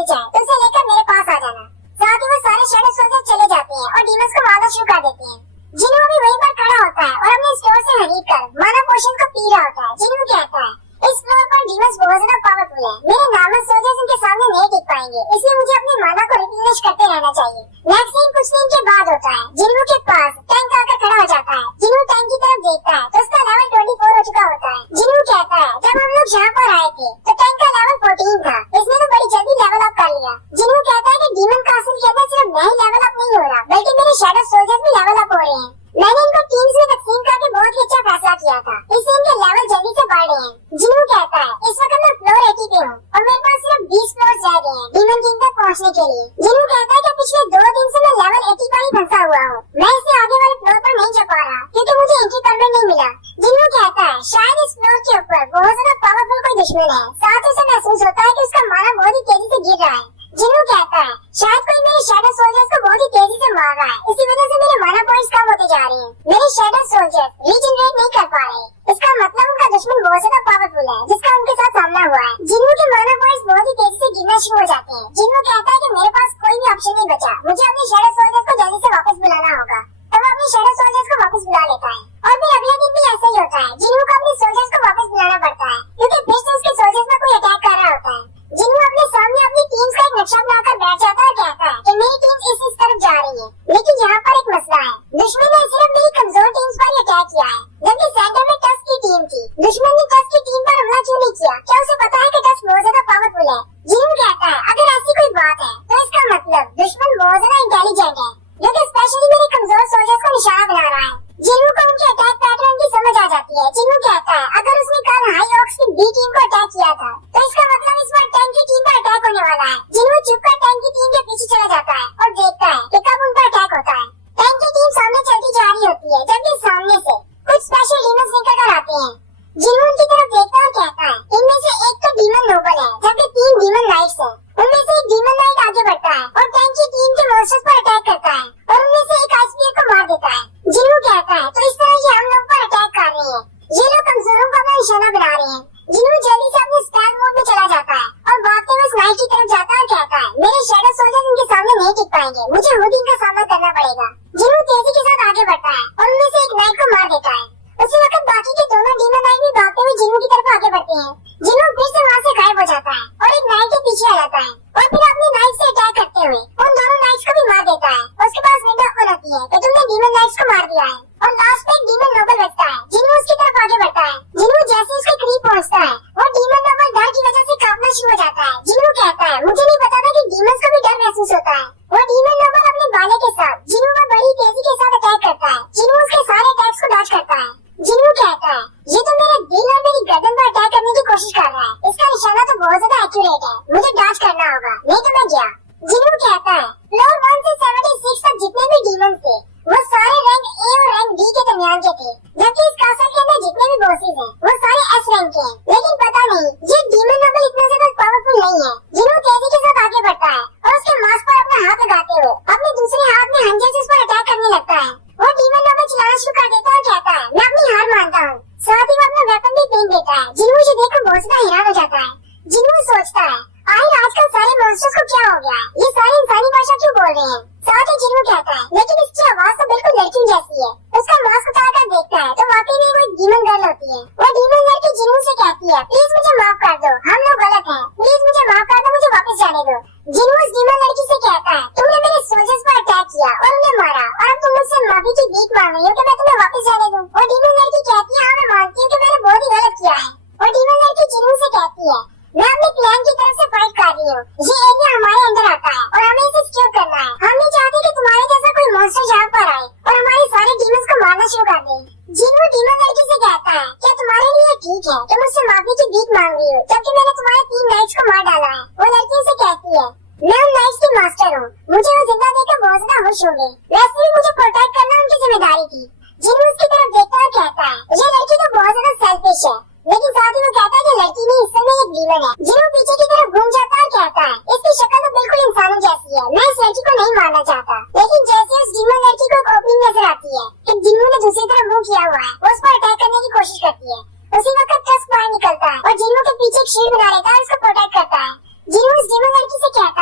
मिल जाए तो उसे लेकर मेरे पास आ जाना। साथ ही वो सारे शैडो सोल्जर चले जाते हैं और डीमंस को मारना शुरू कर देते हैं। जिन्हों भी वहीं पर खड़ा होता है और अपने स्टोर से खरीद कर माना पोशन को पी रहा होता है। जिन्हों कहता है इस फ्लोर पर डीमंस बहुत ज्यादा पावरफुल है, मेरे नॉर्मल सोल्जर्स इनके सामने नहीं टिक पाएंगे, इसलिए मुझे अपने माना को रिप्लेनिश करते रहना चाहिए। नेक्स्ट सीन कुछ दिन के बाद होता है। जिन्हों के पास टैंक आकर खड़ा हो जाता है। जिन्हों टैंक की तरफ देखता है तो उसका लेवल 24 हो चुका होता है। जिन्हों कहता है जब हम लोग यहाँ पर आए थे तो टैंक का लेवल 14 था, इसने तो बड़ी जल्दी लेवल अप कर लिया। जिन्हों कहता है कि डीमन कासल के अंदर सिर्फ मैं ही लेवल अप नहीं हो रहा बल्कि मेरे शैडो सोल्जर्स भी लेवल अप हो रहे हैं। मैंने इनको टीम्स में तकसीम करके बहुत ही अच्छा फैसला किया था, इससे इनके लेवल जल्दी से बढ़ रहे हैं। जिन्हों कहता है इस वक्त मैं फ्लोर 80 पे हूँ और मेरे पास सिर्फ 20 फ्लोर रह गए हैं डीमन किंग तक पहुँचने के लिए। जिन्हों कहता है कि पिछले 2 दिन से मैं लेवल 80 पर ही फंसा हुआ हूँ, मैं इससे आगे वाले फ्लोर पर नहीं जा पा रहा क्योंकि मुझे एंट्री परमिट नहीं मिला। जिन्हों कहता है शायद इस फ्लोर के ऊपर बहुत ज्यादा पावरफुल कोई दुश्मन है, साथ ही उसे महसूस होता है कि उसका माना बहुत ही तेजी से गिर रहा है। जिन्हों कहता है शायद कोई मेरे शैडो सोल्जर्स को बहुत ही तेजी से मार रहा है, इसी वजह से मेरे माना पॉइंट्स कम होते जा रहे हैं। मेरे शैडो सोल्जर्स रीजनरेट नहीं कर पा रहे, इसका मतलब उनका दुश्मन बहुत ज्यादा पावरफुल है जिसका उनके साथ सामना हुआ है। जिन्हों के माना पॉइंट्स बहुत ही तेजी से गिरना शुरू हो जाते हैं। जिन्हों कहता है कि मेरे पास कोई भी ऑप्शन नहीं बचा, मुझे अपने शैडो सोल्जर्स को जल्दी से वापस बुलाना होगा। तब वो अपने शैडो सोल्जर्स को वापस बुला लेता है और फिर अगले दिन भी ऐसा ही होता है। जिन्हों को अपने सोल्जर्स को वापस बुलाना पड़ता है क्योंकि फिर से उसके सोल्जर्स पर कोई अटैक कर रहा होता है। जिन्हों अपने सामने अपनी टीम्स का एक नक्शा बनाकर बैठ जाता है और कहता है कि मेरी टीम इस तरफ जा रही है, लेकिन यहाँ पर एक मसला है, दुश्मन ने सिर्फ मेरी कमजोर टीम्स पर ही अटैक किया है जबकि सेंटर में टस्क की टीम थी। दुश्मन ने टस्क की टीम पर हमला क्यों नहीं किया? क्या उसे पता है कि टस्क बहुत ज्यादा पावरफुल है? जिन्हों कहता है अगर ऐसी कोई बात है तो इसका मतलब दुश्मन बहुत ज्यादा इंटेलिजेंट है जो कि स्पेशली मेरे कमजोर सोल्जर्स को निशाना बना रहा है। जिन्हों को उनके अटैक पैटर्न की समझ आ जाती है। जिन्हों कहता है अगर उसने कल हाई ऑक्स की बी टीम को अटैक किया था तो इसका मतलब इस बार टैंक की टीम पर अटैक होने वाला है। जिन्हों चुपकर टैंक की टीम के पीछे चला जाता है और देखता है कि कब उन पर अटैक होता है। टैंक की टीम सामने चलती जा रही होती है जबकि सामने से कुछ स्पेशल डीमंस निकल कर आते हैं। जिन्हों उनकी तरफ देखता है और कहता है इनमें से एक तो डीमन नोबल है जबकि 3 डीमन नाइट्स हैं। उनमें से एक डीमन नाइट आगे बढ़ता है और टैंक की टीम के मॉन्स्टर्स पर अटैक करता है और उनमें से एक आइसबीयर को मार देता है। जिन्हों कहता है तो इस तरह ये हम लोग पर अटैक कर रहे हैं, ये लोग कमजोरों को अपना निशाना बना रहे हैं। जिन्हों जल्दी से अपने स्टैंड मोड में चला जाता है और भागते हुए नाइट की तरफ जाता है और कहता है मेरे शैडो सोल्जर्स इनके सामने नहीं टिक पाएंगे, मुझे खुद इनका सामना करना पड़ेगा। जिन्हों तेजी के साथ आगे बढ़ता है और उनमें से एक नाइट को मार देता है। उसी वक्त बाकी के दोनों डीमन नाइट भी भागते हुए जिन्हों की तरफ आगे बढ़ते हैं। जिन्हों फिर से वहाँ से गायब हो जाता है और एक नाइट के पीछे आ जाता है और फिर अपनी नाइट से अटैक करते हुए उन दोनों नाइट्स को भी मार देता है। उसके पास विंडो ओपन होती है कि तुमने डीमन नाइट्स को मार दिया है और लास्ट में एक डीमन नोबल बचता है। जिन्हों उसकी तरफ आगे बढ़ता है। जिन्हों जैसे उसके करीब पहुँचता है वो डीमन नोबल डर की वजह से कांपना शुरू हो जाता है। जिन्हों कहता है मुझे नहीं पता था कि डीमंस को भी डर महसूस होता है। वो डीमन नोबल अपने भाले के साथ जिन्हों पर बड़ी तेजी के साथ अटैक करता है। जिन्हों उसके सारे अटैक्स को डॉज करता है। जिन्हों कहता है ये तो मेरे दिल और मेरी गर्दन पर अटैक करने की कोशिश कर रहा है, इसका निशाना तो बहुत ज्यादा एक्यूरेट है, मुझे डॉज करना होगा नहीं तो मैं गया। जिन्हों कहता है फ्लोर 1 से 76 तक जितने भी डीमंस थे वो सारे रैंक ए और रैंक बी के दरमियान के थे, जबकि इस कासल के अंदर जितने भी बॉसेस हैं वो सारे एस रैंक के हैं। लेकिन पता नहीं ये डीमन नोबल इतना ज्यादा पावरफुल नहीं है। जिन्हों तेजी के साथ आगे बढ़ता है और उसके मास्क पर अपना हाथ लगाते हुए अपने दूसरे हाथ में हंजर से उस पर अटैक करने लगता है। वो डीमन नोबल चिल्लाना शुरू कर देता है और कहता है मैं अपनी हार मानता हूँ, साथ ही वो अपना वेपन भी फेंक देता है। जिन्हों इसे देखकर बहुत ज्यादा हैरान हो जाता है। जिन्हों सोचता है आखिर आजकल सारे मॉन्स्टर्स को क्या हो गया है, ये सारे इंसानी भाषा क्यों बोल रहे हैं? साथ ही जिन्हों कहता है लेकिन इसकी आवाज तो बिल्कुल लड़की जैसी है। उसका मास्क उतारकर देखता है तो वाकई में वो डीमन गर्ल होती है। वो डीमन लड़की जिन्हों से कहती है प्लीज मुझे माफ कर दो, हम लोग गलत हैं, प्लीज मुझे माफ कर दो, मुझे वापस जाने दो। जिन्हों उस डीमन लड़की से कहता है तुमने मेरे सोल्जर्स पर अटैक किया और उन्हें मारा और अब तुम मुझसे माफी की भीख मांग रही हो कि मैं तुम्हें वापस जाने दूं। और डीमन लड़की कहती है हाँ मैं मानती हूँ कि मैंने बहुत ही गलत किया है। और डीमन लड़की जिन्हों से कहती है मैं अपने प्लान की तरफ से फाइट कर रही हूँ, ये एरिया हमारे अंदर आता है और हमें इसे सिक्योर करना है। हम नहीं चाहते कि तुम्हारे जैसा कोई मॉन्स्टर यहाँ पर आए और हमारे सारे डीमंस को मारना शुरू कर दे। जिन्हों डीमन लड़की से कहता है क्या तुम्हारे लिए ठीक है तुम मुझसे माफी की भीख मांग रही हो जबकि मैंने तुम्हारे 3 नाइट्स को मार डाला है। वो लड़की से कहती है मैं उन नाइट्स की मास्टर हूँ, मुझे वो जिंदा देखकर बहुत ज्यादा खुश होंगे, वैसे भी मुझे प्रोटेक्ट करना उनकी जिम्मेदारी थी। जिन्हों उसकी तरफ देखता है कहता है ये लड़की तो बहुत ज्यादा सेल्फिश है, लेकिन साथ ही वो कहता है कि लड़की नहीं इस समय एक डीमन है। जिन्हों पीछे की तरफ घूम जाता है और कहता है इसकी शक्ल तो बिल्कुल इंसानों जैसी है, मैं इस लड़की को नहीं मारना चाहता। लेकिन जैसे उस डीमन लड़की को एक ओपनिंग नजर आती है कि जिन्हों ने दूसरी तरफ मुंह किया हुआ है वो उस पर अटैक करने की कोशिश करती है। उसी वक्त टस्क बाहर निकलता है और जिन्हों के पीछे एक शील्ड बना लेता है और उसको प्रोटेक्ट करता है। जिन्हों उस डीमन लड़की से कहता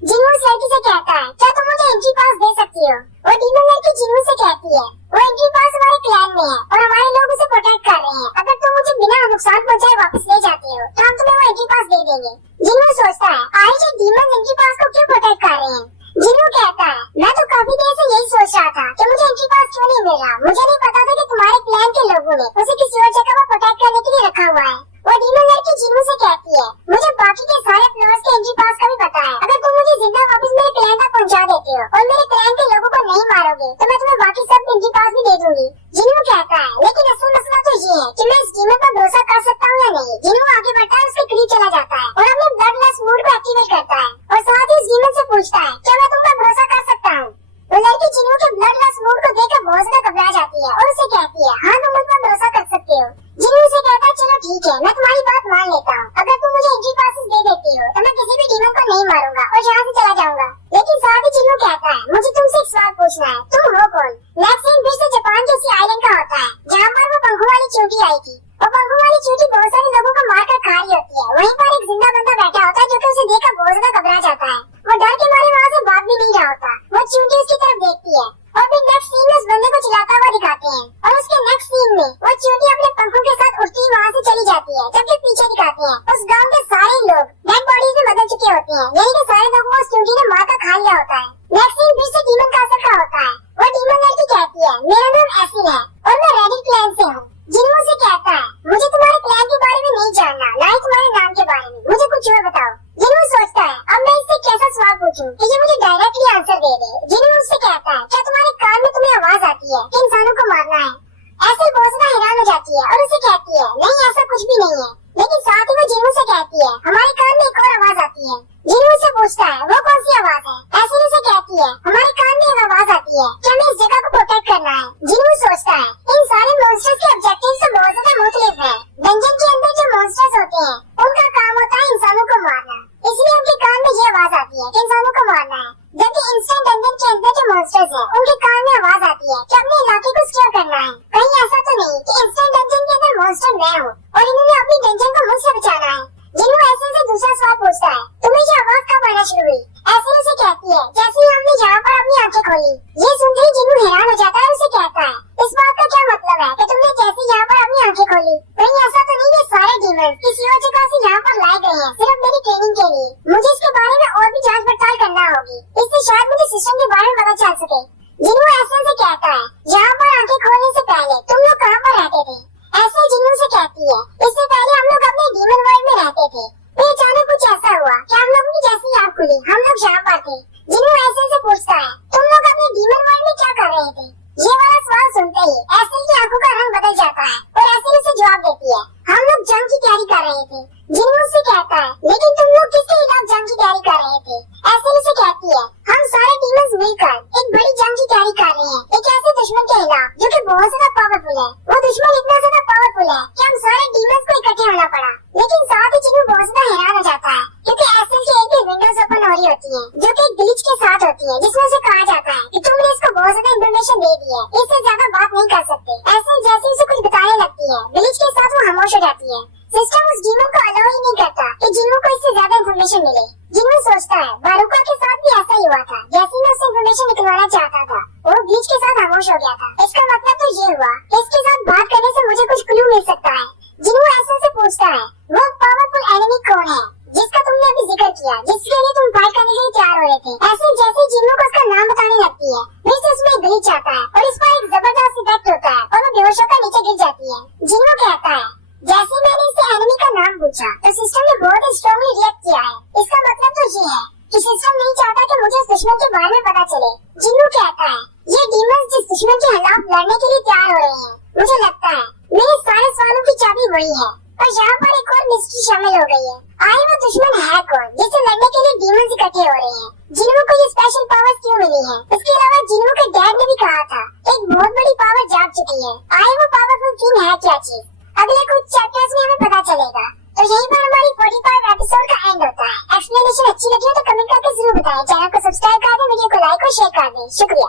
जिन्हों उस लड़की से कहता है क्या तुम मुझे एंट्री पास दे सकती हो। वो डीमन लड़की जिन्हों से कहती है वो एंट्री पास हमारे क्लैन में है और हमारे लोग उसे प्रोटेक्ट कर रहे हैं। अगर तुम मुझे बिना नुकसान पहुंचाए वापस ले जाते हो तो हम तुम्हें वो एंट्री पास दे देंगे। जिन्हों सोचता है आज ये डीमन एंट्री पास को क्यों प्रोटेक्ट कर रहे हैं। जिन्हों कहता है मैं तो काफी देर से यही सोच रहा था कि मुझे एंट्री पास क्यों नहीं मिल रहा। मुझे नहीं पता था कि तुम्हारे क्लैन के लोगों ने उसे किसी और जगह पर प्रोटेक्ट करने के लिए रखा हुआ है। वो डीमन लड़की जिन्हों से कहती है मुझे बाकी के सारे फ्लोर्स के एंट्री पास का भी पता है। अगर तुम मुझे जिंदा वापस मेरे क्लैन तक पहुंचा देते हो और मेरे क्लैन के लोगों को नहीं मारोगे तो मैं तुम्हें बाकी सब एंट्री पास भी दे दूंगी। जिन्हों कहता है लेकिन असल मसला तो ये है कि मैं इस डीमन पर भरोसा कर सकता हूँ या नहीं। जिन्हों आगे बढ़ता है उसके करीब चला जाता है और अपने ब्लड लस्ट मूड को एक्टिवेट करता है और साथ ही इस डीमन से पूछता है क्या मैं तुम पर भरोसा कर सकता हूँ। वो लड़की जिन्हों के ब्लड लस्ट मूड को देखकर बहुत ज्यादा घबरा जाती है और उसे कहती है हाँ तुम मुझ पर भरोसा कर सकते हो। जिन्हों उसे कहता है चलो ठीक है मैं तुम्हारी बात मान लेता हूँ। अगर तुम मुझे एंट्री पासेस दे देती हो तो मैं किसी भी डीमन को नहीं मारूंगा और यहाँ से चला जाऊंगा। लेकिन साथ ही जिन्हों कहता है मुझे तुमसे एक सवाल पूछना है, तुम हो कौन। मैक्सिम फिर से जापान जैसी आइलैंड का होता है जहाँ पर वो पंखों वाली चींटी आई थी और पंखों वाली चींटी बहुत सारे लोगों को मार कर खा रही होती है। वहीं पर एक जिंदा बंदा बैठा होता है जो कि उसे देखकर बहुत ज्यादा घबरा जाता है। वो डर के मारे वहाँ से भाग भी नहीं रहा होता। वो चींटी उसकी तरफ देखती है और फिर नेक्स्ट सीन में उस बंदे को चिल्लाता हुआ दिखाते हैं और उसके नेक्स्ट सीन में वो चींटी अपने पंखों के साथ उड़ती हुई वहाँ से चली जाती है। जबकि पीछे दिखाते हैं उस गांव के सारे लोग डेड बॉडीज में बदल चुके होते हैं यानी कि सारे लोगों को उस चींटी ने मार कर खा लिया होता है। नेक्स्ट सीन फिर से डीमन का असर का होता है। वो डीमन लड़की कहती है मेरा नाम एसिल है और मैं रेडिट क्लैन से हूँ। जिन्हों से कहता है मुझे तुम्हारे क्लैन के बारे में नहीं जानना ना ही तुम्हारे नाम के बारे में, मुझे कुछ और बताओ। जिन्हों सोचता है अब मैं इससे कैसा सवाल पूछूं कि ये मुझे डायरेक्टली आंसर दे दे। जिन्हों उससे कहता है क्या तुम्हारे कान में तुम्हें आवाज आती है कि इंसानों को मारना है। ऐसे बहुत ज्यादा हैरान हो जाती है और उसे कहती है नहीं ऐसा कुछ भी नहीं है। लेकिन साथ ही वो जिन्हों से कहती है हमारे कान में एक और आवाज आती है। जिन्हों से पूछता है वो कौन सी आवाज है। ऐसे उसे कहती है हमारे कान में एक आवाज आती है कि हमें इस जगह को प्रोटेक्ट करना है। जिन्हों सोचता है इन सारे मॉन्स्टर्स के ऑब्जेक्टिव्स तो बहुत ज्यादा मुख्तलिफ है। डंजन के अंदर जो मॉन्स्टर्स होते हैं उनका काम होता है इंसानों को मारना, इसलिए उनके कान में ये आवाज आती है कि इंसानों को मारना है। जबकि इंस्टेंट डंजन के अंदर जो मॉन्स्टर्स हैं उनके कान में आवाज आती है कि अपने इलाके को सिक्योर करना है। कहीं ऐसा तो नहीं कि इंस्टेंट डंजन के अंदर मॉन्स्टर मैं हूँ और इन्होंने अपनी डंजन को मुझसे बचाना है। जिन्हों ऐसे से दूसरा सवाल पूछता है तुम्हें ये आवाज कब आना शुरू हुई। ऐसे उसे कहती है जैसे ही हमने यहाँ पर अपनी आंखें खोली। ये सुनते ही जिन्हों हैरान हो जाता है उसे कहता है इस बात का क्या मतलब है कि तुमने कैसे यहाँ पर अपनी आंखें खोली। कहीं ऐसा तो नहीं ये सारे डीमन किसी और जगह से यहाँ पर लाए गए हैं सिर्फ मेरी ट्रेनिंग के लिए। मुझे इसके बारे में और भी जांच पड़ताल करना होगी, इससे शायद मुझे सिस्टम के बारे में पता चल सके। जिन्हों ऐसे से कहता है यहाँ पर आंखें खोलने से पहले तुम लोग कहाँ पर रहते थे। ऐसे जिन्हों से कहती है इससे पहले हम लोग अपने डीमन वर्ल्ड में रहते थे, फिर अचानक कुछ ऐसा हुआ कि हम लोगों की जैसी आँख खुली हम लोग यहाँ पर थे। जिन्हों ऐसे से पूछता है तुम लोग अपने डीमन वर्ल्ड में क्या कर रहे थे। ये वाला सवाल सुनते ही ऐसे की आंखों का रंग बदल जाता है और ऐसे उसे जवाब देती है हम लोग जंग की तैयारी कर रहे थे। जिन्हों से कहता है लेकिन तुम लोग किसके खिलाफ जंग की तैयारी कर रहे थे। ऐसे उसे कहती है हम सारे डीमंस मिलकर एक बड़ी जंग की तैयारी कर रहे हैं एक ऐसे दुश्मन के खिलाफ जो कि बहुत ज्यादा पावरफुल है। वो दुश्मन इतना ज्यादा पावरफुल है कि हम सारे डीमंस को इकट्ठे होना पड़ा। लेकिन साथ ही जिन्हों बहुत ज्यादा हैरान हो जाता है क्योंकि ऐसे की एक विंडोज ओपन हो रही होती है जो कि एक ग्लिच के साथ होती है जिसमें उसे कहा जाता है कि तुमने इसको बहुत ज्यादा इन्फॉर्मेशन दे दी है, इससे ज्यादा बात नहीं कर सकते। ऐसे जैसे उसे कुछ बताने लगती है ग्लिच के साथ वो खामोश हो जाती है। सिस्टम उस डीमन को अलाउ ही नहीं करता कि जिन्हों को इससे ज्यादा इन्फॉर्मेशन मिले। जिन्हों सोचता है बारूका के साथ भी ऐसा ही हुआ था, जैसे मैं उससे इन्फॉर्मेशन निकलवाना चाहता था वो ग्लिच के साथ खामोश हो गया था। इसका मतलब तो ये हुआ कि इसके साथ बात करने से मुझे कुछ क्लू मिल सकता है। जिन्हों ऐसे से पूछता है वो पावरफुल एनिमी कौन है जिसका तुमने अभी जिक्र किया, जिसके लिए तुम फाइट करने के लिए तैयार हो रहे थे। ऐसे जैसे जिन्हों को उसका नाम बताने लगती है फिर से उसमें एक ग्लिच आता है और इस पर एक जबरदस्त इफेक्ट होता है और वो बेहोश होकर नीचे गिर जाती है। जिन्हों कहता है जैसे मैंने इसे एनिमी का नाम पूछा तो सिस्टम ने बहुत स्ट्रांगली रिएक्ट किया है। इसका मतलब तो ये है कि सिस्टम नहीं चाहता कि मुझे उस दुश्मन के बारे में पता चले। जिन्हों कहता है ये डीमंस जिस दुश्मन के खिलाफ लड़ने के लिए तैयार हो रहे हैं मुझे लगता है मेरे सारे सवालों की चाबी वही है। और यहाँ पर एक और मिस्ट्री शामिल हो गई है। आए वो दुश्मन है कौन जिससे लड़ने के लिए डीमंस इकट्ठे हो रहे हैं। जिन्हों को ये स्पेशल पावर्स क्यों मिली है। इसके अलावा जिन्हों के डैड ने भी कहा था एक बहुत बड़ी पावर जाग चुकी है। आए वो पावरफुल किंग है क्या चीज, अगले कुछ चैप्टर्स में हमें पता चलेगा। तो यहीं पर हमारी 45 एपिसोड का एंड होता है। एक्सप्लेनेशन अच्छी लगी हो तो कमेंट करके जरूर बताएं। चैनल को सब्सक्राइब कर दें, वीडियो को लाइक और शेयर कर दें। शुक्रिया।